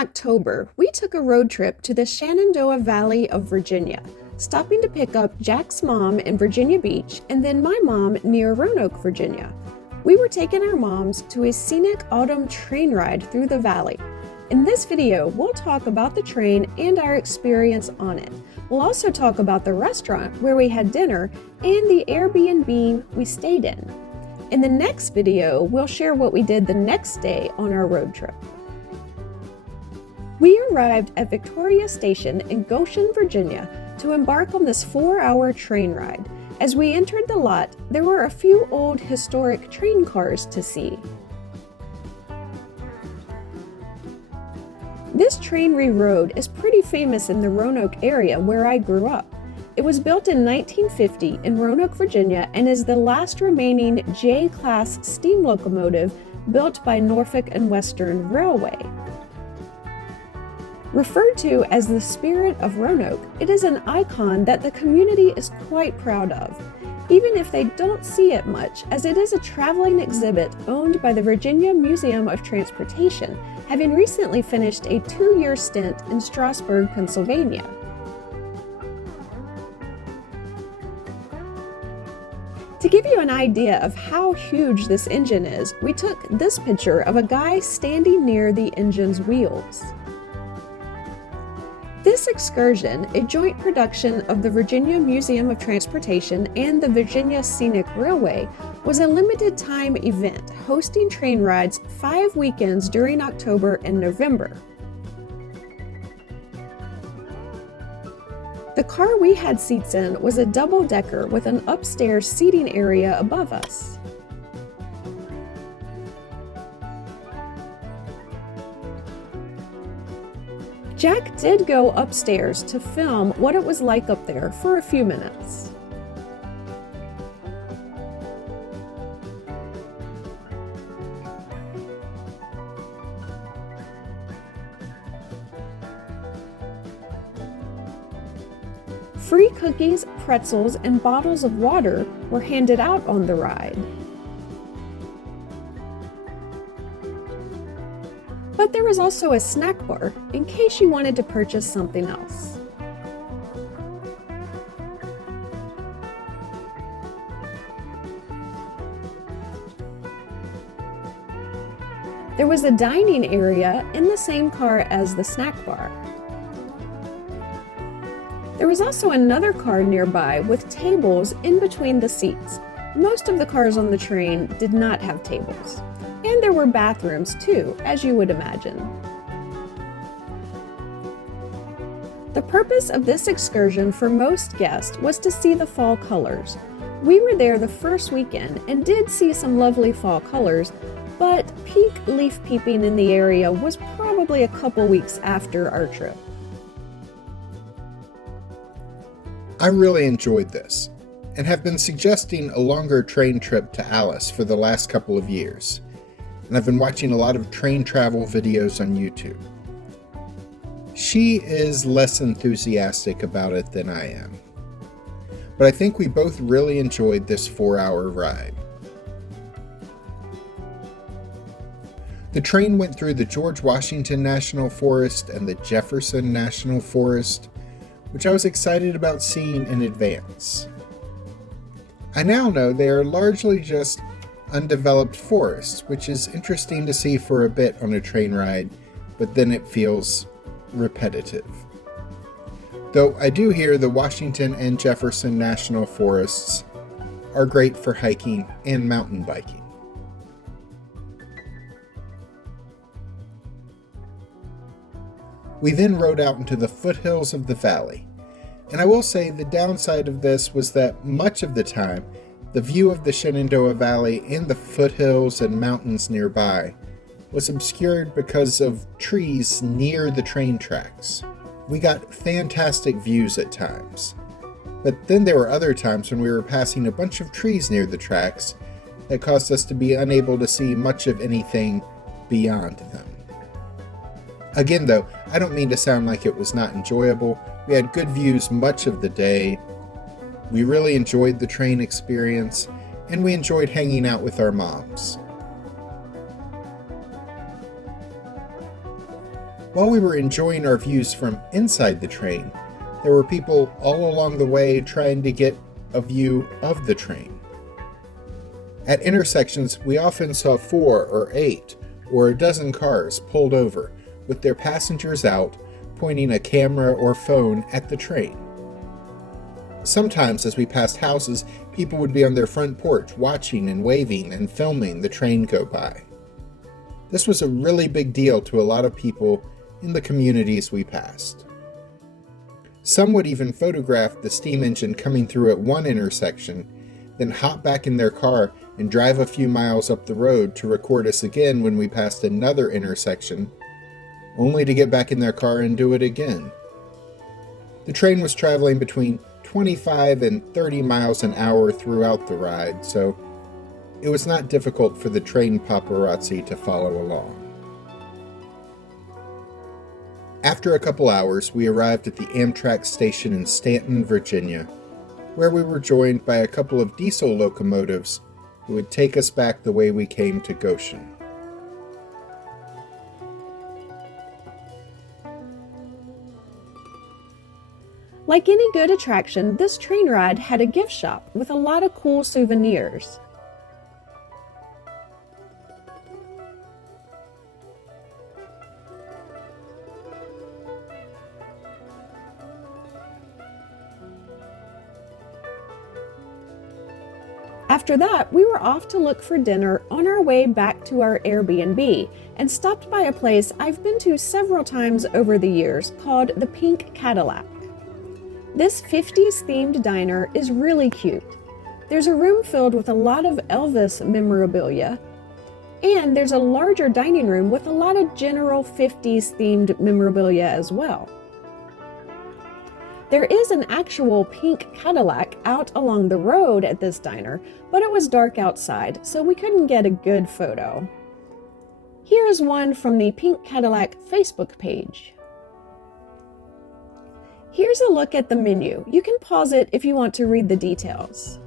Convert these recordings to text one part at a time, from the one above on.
October, we took a road trip to the Shenandoah Valley of Virginia, stopping to pick up Jack's mom in Virginia Beach and then my mom near Roanoke, Virginia. We were taking our moms to a scenic autumn train ride through the valley. In this video, we'll talk about the train and our experience on it. We'll also talk about the restaurant where we had dinner and the Airbnb we stayed in. In the next video, we'll share what we did the next day on our road trip. We arrived at Victoria Station in Goshen, Virginia to embark on this 4-hour train ride. As we entered the lot, there were a few old historic train cars to see. This train road is pretty famous in the Roanoke area where I grew up. It was built in 1950 in Roanoke, Virginia, and is the last remaining J Class steam locomotive built by Norfolk and Western Railway. Referred to as the Spirit of Roanoke, it is an icon that the community is quite proud of, even if they don't see it much, as it is a traveling exhibit owned by the Virginia Museum of Transportation, having recently finished a 2-year stint in Strasburg, Pennsylvania. To give you an idea of how huge this engine is, we took this picture of a guy standing near the engine's wheels. This excursion, a joint production of the Virginia Museum of Transportation and the Virginia Scenic Railway, was a limited-time event hosting train rides 5 weekends during October and November. The car we had seats in was a double-decker with an upstairs seating area above us. Jack did go upstairs to film what it was like up there for a few minutes. Free cookies, pretzels, and bottles of water were handed out on the ride. But there was also a snack bar in case you wanted to purchase something else. There was a dining area in the same car as the snack bar. There was also another car nearby with tables in between the seats. Most of the cars on the train did not have tables. And there were bathrooms too, as you would imagine. The purpose of this excursion for most guests was to see the fall colors. We were there the first weekend and did see some lovely fall colors, but peak leaf peeping in the area was probably a couple weeks after our trip. I really enjoyed this, and have been suggesting a longer train trip to Alice for the last couple of years, and I've been watching a lot of train travel videos on YouTube. She is less enthusiastic about it than I am, but I think we both really enjoyed this 4-hour ride. The train went through the George Washington National Forest and the Jefferson National Forest, which I was excited about seeing in advance. I now know they are largely just undeveloped forests, which is interesting to see for a bit on a train ride, but then it feels repetitive. Though I do hear the Washington and Jefferson National Forests are great for hiking and mountain biking. We then rode out into the foothills of the valley, and I will say the downside of this was that much of the time, the view of the Shenandoah Valley and the foothills and mountains nearby was obscured because of trees near the train tracks. We got fantastic views at times, but then there were other times when we were passing a bunch of trees near the tracks that caused us to be unable to see much of anything beyond them. Again though, I don't mean to sound like it was not enjoyable. We had good views much of the day. We really enjoyed the train experience, and we enjoyed hanging out with our moms. While we were enjoying our views from inside the train, there were people all along the way trying to get a view of the train. At intersections, we often saw 4 or 8 or a dozen cars pulled over with their passengers out, pointing a camera or phone at the train. Sometimes as we passed houses, people would be on their front porch watching and waving and filming the train go by. This was a really big deal to a lot of people in the communities we passed. Some would even photograph the steam engine coming through at one intersection, then hop back in their car and drive a few miles up the road to record us again when we passed another intersection, only to get back in their car and do it again. The train was traveling between 25 and 30 miles an hour throughout the ride, so it was not difficult for the train paparazzi to follow along. After a couple hours, we arrived at the Amtrak station in Stanton, Virginia, where we were joined by a couple of diesel locomotives who would take us back the way we came to Goshen. Like any good attraction, this train ride had a gift shop with a lot of cool souvenirs. After that, we were off to look for dinner on our way back to our Airbnb and stopped by a place I've been to several times over the years called the Pink Cadillac. This 50s themed diner is really cute. There's a room filled with a lot of Elvis memorabilia, and there's a larger dining room with a lot of general 50s themed memorabilia as well. There is an actual pink Cadillac out along the road at this diner, but it was dark outside, so we couldn't get a good photo. Here is one from the Pink Cadillac Facebook page. Here's a look at the menu. You can pause it if you want to read the details.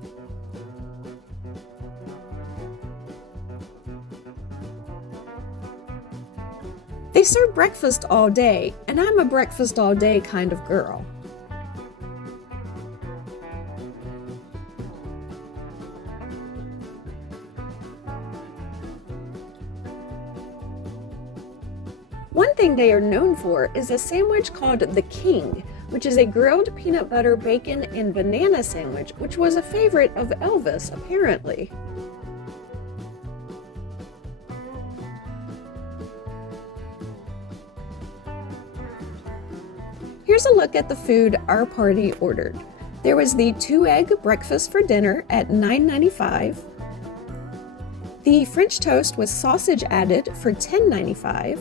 They serve breakfast all day, and I'm a breakfast all day kind of girl. One thing they are known for is a sandwich called the King, which is a grilled peanut butter, bacon, and banana sandwich, which was a favorite of Elvis, apparently. Here's a look at the food our party ordered. There was the 2-egg breakfast for dinner at $9.95. The French toast with sausage added for $10.95.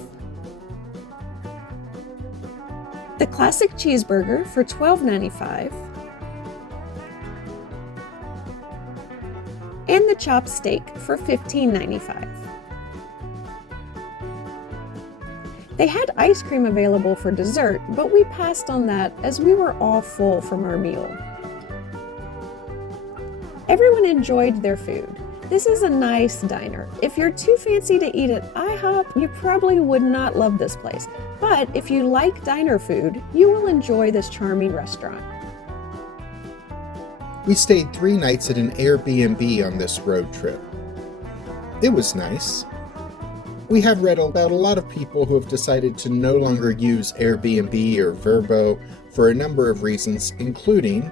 The classic cheeseburger for $12.95. And the chopped steak for $15.95. They had ice cream available for dessert, but we passed on that as we were all full from our meal. Everyone enjoyed their food. This is a nice diner. If you're too fancy to eat at IHOP, you probably would not love this place. But if you like diner food, you will enjoy this charming restaurant. We stayed 3 nights at an Airbnb on this road trip. It was nice. We have read about a lot of people who have decided to no longer use Airbnb or Vrbo for a number of reasons, including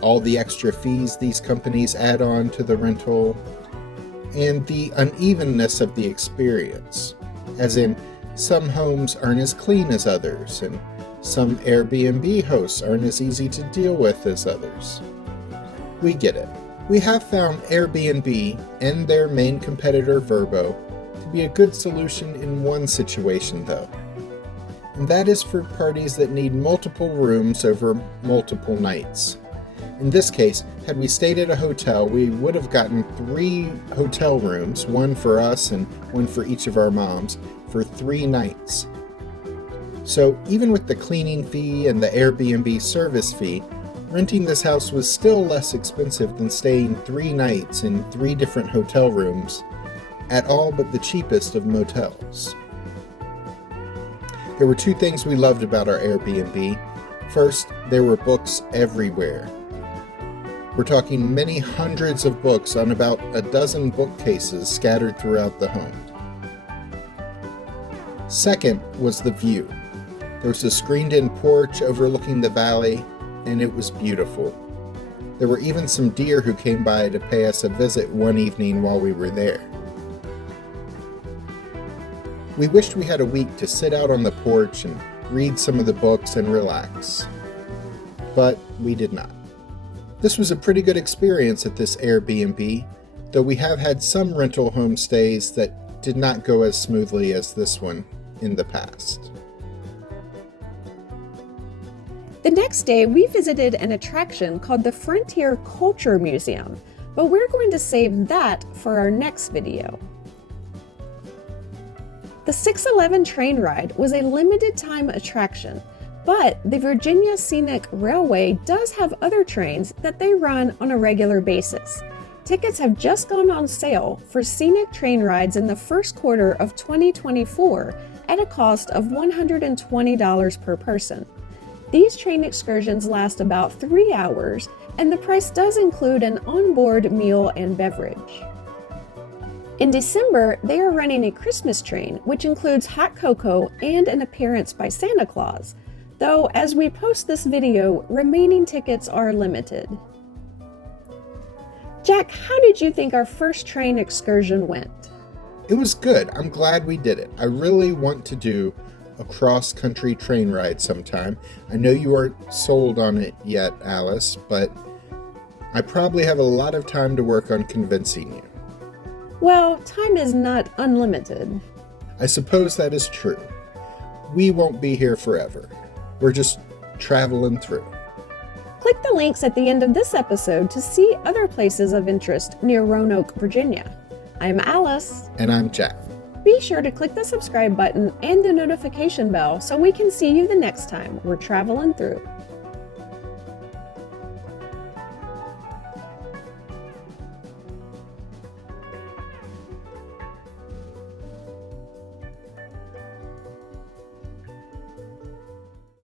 all the extra fees these companies add on to the rental, and the unevenness of the experience, as in some homes aren't as clean as others, and some Airbnb hosts aren't as easy to deal with as others. We get it. We have found Airbnb and their main competitor Vrbo to be a good solution in one situation though, and that is for parties that need multiple rooms over multiple nights. In this case, had we stayed at a hotel, we would have gotten 3 hotel rooms, one for us and one for each of our moms, for 3 nights. So even with the cleaning fee and the Airbnb service fee, renting this house was still less expensive than staying 3 nights in 3 different hotel rooms at all but the cheapest of motels. There were two things we loved about our Airbnb. First, there were books everywhere. We're talking many hundreds of books on about a dozen bookcases scattered throughout the home. Second was the view. There was a screened-in porch overlooking the valley, and it was beautiful. There were even some deer who came by to pay us a visit one evening while we were there. We wished we had a week to sit out on the porch and read some of the books and relax. But we did not. This was a pretty good experience at this Airbnb, though we have had some rental home stays that did not go as smoothly as this one in the past. The next day, we visited an attraction called the Frontier Culture Museum, but we're going to save that for our next video. The 611 train ride was a limited-time attraction, but the Virginia Scenic Railway does have other trains that they run on a regular basis. Tickets have just gone on sale for scenic train rides in the first quarter of 2024 at a cost of $120 per person. These train excursions last about 3 hours, and the price does include an onboard meal and beverage. In December, they are running a Christmas train, which includes hot cocoa and an appearance by Santa Claus, though as we post this video, remaining tickets are limited. Jack, how did you think our first train excursion went? It was good. I'm glad we did it. I really want to do a cross-country train ride sometime. I know you aren't sold on it yet, Alice, but I probably have a lot of time to work on convincing you. Well, time is not unlimited. I suppose that is true. We won't be here forever. We're just traveling through. Click the links at the end of this episode to see other places of interest near Roanoke, Virginia. I'm Alice. And I'm Jack. Be sure to click the subscribe button and the notification bell so we can see you the next time we're traveling through.